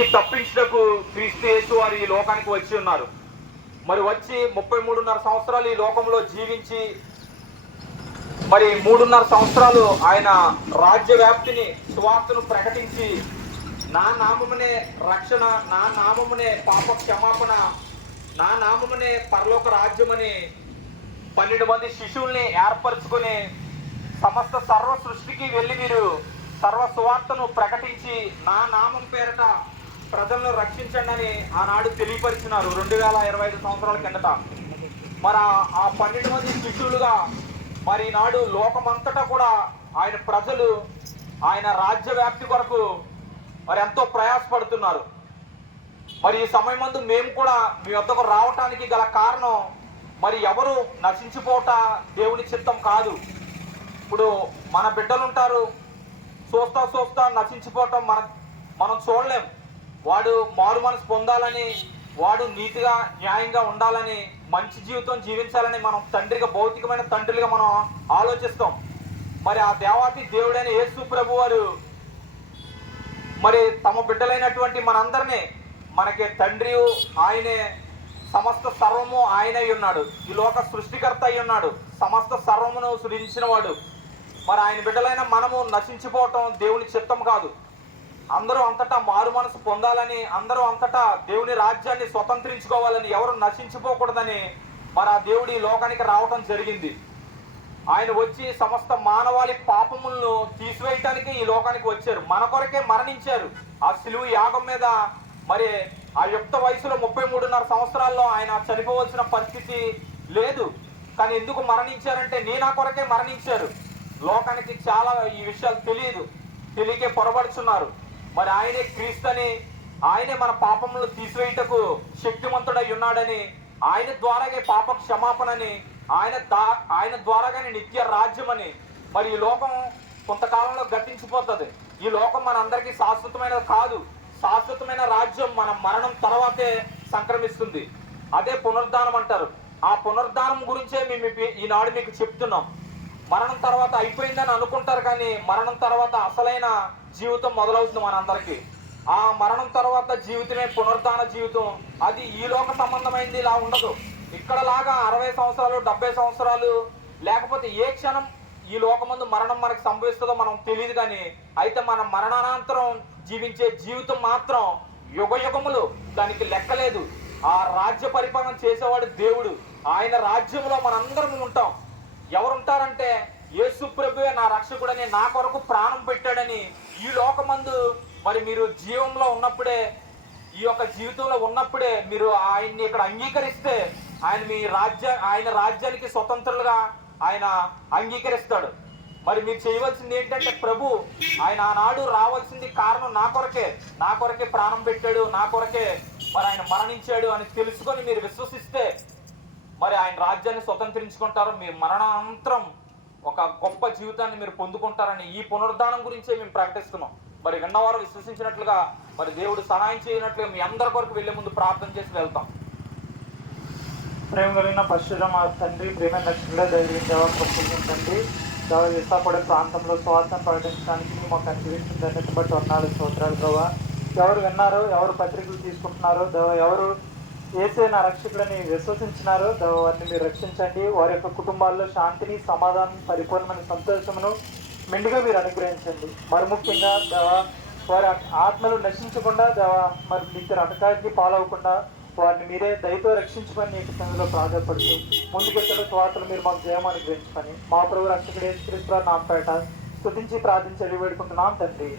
నుంచి తప్పించటకు క్రీస్తు యేసు వారు ఈ లోకానికి వచ్చి ఉన్నారు. మరి వచ్చి ముప్పై మూడున్నర సంవత్సరాలు ఈ లోకంలో జీవించి మరి మూడున్నర సంవత్సరాలు ఆయన రాజ్య వ్యాప్తిని సువార్తను ప్రకటించి నా నామమునే రక్షణ నా నామమునే పాప క్షమాపణ నా నామమునే పరలోక రాజ్యమని పన్నెండు మంది శిశువుల్ని ఏర్పరచుకొని సమస్త సర్వ సృష్టికి వెళ్ళి మీరు సర్వ సువార్తను ప్రకటించి నా నామం పేరట ప్రజలను రక్షించండి అని ఆనాడు తెలియపరిచినారు. రెండు వేల ఇరవై ఐదు సంవత్సరాల కిందట. మరి ఆ- పన్నెండు మంది శిష్యులుగా మరి ఈనాడు లోకమంతటా కూడా ఆయన ప్రజలు ఆయన రాజ్య వ్యాప్తి కొరకు మరి ఎంతో ప్రయాసపడుతున్నారు. మరి ఈ సమయం ముందు మేము కూడా మీ వద్దకు రావటానికి గల కారణం మరి ఎవరు నశించిపోట దేవుని చిత్తం కాదు. ఇప్పుడు మన బిడ్డలుంటారు. చూస్తా చూస్తా నశించిపోవటం మన మనం చూడలేం. వాడు మారు మనసు పొందాలని వాడు నీతిగా న్యాయంగా ఉండాలని మంచి జీవితం జీవించాలని మనం తండ్రిగా భౌతికమైన తండ్రులుగా మనం ఆలోచిస్తాం. మరి ఆ దేవాతి దేవుడైన యేసు ప్రభు వారు మరి తమ బిడ్డలైనటువంటి మనందరినీ మనకి తండ్రి ఆయనే సమస్త సర్వము ఆయనై ఉన్నాడు. ఈ లోక సృష్టికర్త అయి ఉన్నాడు. సమస్త సర్వమును సృజించిన వాడు మరి ఆయన బిడ్డలైన మనము నశించిపోవటం దేవుని చిత్తం కాదు. అందరూ అంతటా మారు మనసు పొందాలని అందరూ అంతటా దేవుని రాజ్యాన్ని స్వతంత్రించుకోవాలని ఎవరు నశించిపోకూడదని మరి ఆ దేవుడి ఈ లోకానికి రావటం జరిగింది. ఆయన వచ్చి సమస్త మానవాళి పాపములను తీసివేయటానికి ఈ లోకానికి వచ్చారు. మన కొరకే మరణించారు. ఆ సిలువు యాగం మీద మరి ఆ యుక్త వయసులో ముప్పై మూడున్నర సంవత్సరాల్లో ఆయన చనిపోవలసిన పరిస్థితి లేదు. కానీ ఎందుకు మరణించారంటే నీ నా కొరకే మరణించారు. లోకానికి చాలా ఈ విషయాలు తెలియదు. తెలియకే పొరబడుచున్నారు. మరి ఆయనే క్రీస్తుని ఆయనే మన పాపములు తీసివేయటకు శక్తివంతుడై ఉన్నాడని ఆయన ద్వారాగే పాప క్షమాపణని ఆయన దా ఆయన ద్వారాగానే నిత్య రాజ్యమని మరి ఈ లోకం కొంతకాలంలో గట్టించిపోతుంది ఈ లోకం మనందరికీ శాశ్వతమైనది కాదు. శాశ్వతమైన రాజ్యం మన మరణం తర్వాతే సంక్రమిస్తుంది. అదే పునరుద్ధానం అంటారు. ఆ పునరుద్ధానం గురించే మేము ఈనాడు మీకు చెప్తున్నాం. మరణం తర్వాత అయిపోయిందని అనుకుంటారు కానీ మరణం తర్వాత అసలైన జీవితం మొదలవుతుంది మనందరికీ. ఆ మరణం తర్వాత జీవితమే పునరుద్ధాన జీవితం. అది ఈ లోక సంబంధమైంది ఇలా ఉండదు. ఇక్కడలాగా అరవై సంవత్సరాలు డెబ్బై సంవత్సరాలు లేకపోతే ఏ క్షణం ఈ లోకమందు మరణం మనకు సంభవిస్తుందో మనం తెలియదు కానీ అయితే మన మరణానంతరం జీవించే జీవితం మాత్రం యుగ యుగములు దానికి లెక్కలేదు. ఆ రాజ్య పరిపాలన చేసేవాడు దేవుడు. ఆయన రాజ్యంలో మనందరం ఉంటాం. ఎవరుంటారంటే యేసు ప్రభువే నా రక్షకుడని నా కొరకు ప్రాణం పెట్టాడని ఈ లోకమందు మరి మీరు జీవంలో ఉన్నప్పుడే ఈ యొక్క జీవితంలో ఉన్నప్పుడే మీరు ఆయన్ని ఇక్కడ అంగీకరిస్తే ఆయన మీ రాజ్య ఆయన రాజ్యానికి స్వతంత్రులుగా ఆయన అంగీకరిస్తాడు. మరి మీరు చేయవలసింది ఏంటంటే ప్రభు ఆయన ఆనాడు రావాల్సింది కారణం నా కొరకే. నా కొరకే ప్రాణం పెట్టాడు నా కొరకే మరి ఆయన మరణించాడు అని తెలుసుకొని మీరు విశ్వసిస్తే మరి ఆయన రాజ్యాన్ని స్వతంత్రించుకుంటారు. మీ మరణానంతరం ఒక గొప్ప జీవితాన్ని మీరు పొందుకుంటారని ఈ పునరుద్ధానం గురించే మేము ప్రకటిస్తున్నాం మరి విన్నవారు విశ్వసించినట్లుగా మరి దేవుడు సహాయం చేయనట్లుగా మీ అందరి కొరకు వెళ్ళే ముందు ప్రార్థన చేసి వెళ్తాం. ప్రేమ కలిగిన పశ్చిమ మా తండ్రి ప్రేమ రక్షకుడ ధైర్యం తండ్రి దేవ విశాఖపడే ప్రాంతంలో స్వార్థం ప్రకటించడానికి మాకు అనుగ్రహించిన ధన్యత బట్టి వర్ణాలు స్తోత్రాలు దేవ ఎవరు విన్నారో ఎవరు పత్రికలు తీసుకుంటున్నారో దేవ ఎవరు ఏసే నా రక్షకుడని విశ్వసించినారో వారిని మీరు రక్షించండి. వారి యొక్క కుటుంబాల్లో శాంతిని సమాధానం పరిపూర్ణమైన సంతోషమును మెండుగా మీరు అనుగ్రహించండి. మరి ముఖ్యంగా దేవ వారి ఆత్మలు నశించకుండా దేవ మరి మీకు రటకానికి పాలవకుండా వారిని మీరే దయతో రక్షించమని నీకు సందులో ప్రాధాన్యపడుతూ ముందుకెత్తడం స్వార్థలు మీరు మాకు జయం అనుగ్రహించమని మా ప్రభు రక్షకుడు యేసుక్రీస్తు నామపేట స్థుతించి ప్రార్థించి వేడుకుంటున్నాం తండ్రి.